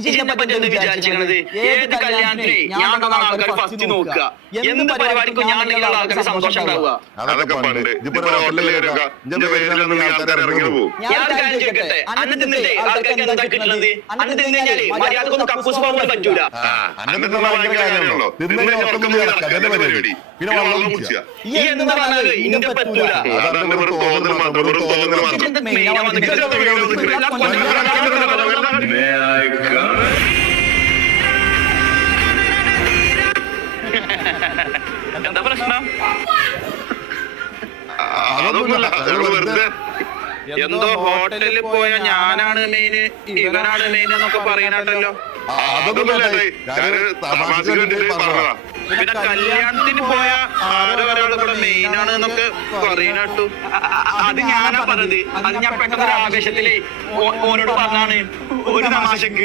ഇതിനെ പറ്റി എന്താ വിചാരിച്ചിരിക്കണത്? ഏത് കല്യാണത്തിന് ഞാൻ ആൾക്കാർ ഫസ്റ്റ് നോക്കുക, എന്ത് പരിപാടിക്കും ഞാൻ ആൾക്കാർക്ക് സന്തോഷം ഉണ്ടാവുക. അതൊക്കെ പണ്ട് ഞാൻ കാര്യം ചോദിക്കട്ടെ, അന്ന് തിന്നിട്ടേ ആൾക്കാർക്ക് എന്താ കിട്ടുന്നത്? അന്ന് തിന്നു കഴിഞ്ഞാല് മര്യാദക്കൊന്നും കക്കൂസ് പോകാൻ പറ്റൂല. ഈ എന്താ പറഞ്ഞാല് ഇന്നെ പറ്റൂല. എന്താ പ്രശ്നം? എന്തോ ഹോട്ടലിൽ പോയ ഞാനാണ് മെയിന്, ഇവനാണ് മെയിൻ എന്നൊക്കെ പറയണല്ലോ. പിന്നെ കല്യാണത്തിന് പോയ ആരോ ഒരാൾ ഇവിടെ മെയിനാണ് എന്നൊക്കെ പറയണു. അത് ഞാനാ പറഞ്ഞത്. അത് ഞാൻ പെട്ടെന്ന് ആവേശത്തില് ഓനോട് പറഞ്ഞാണ് ഒരു തമാശക്ക്.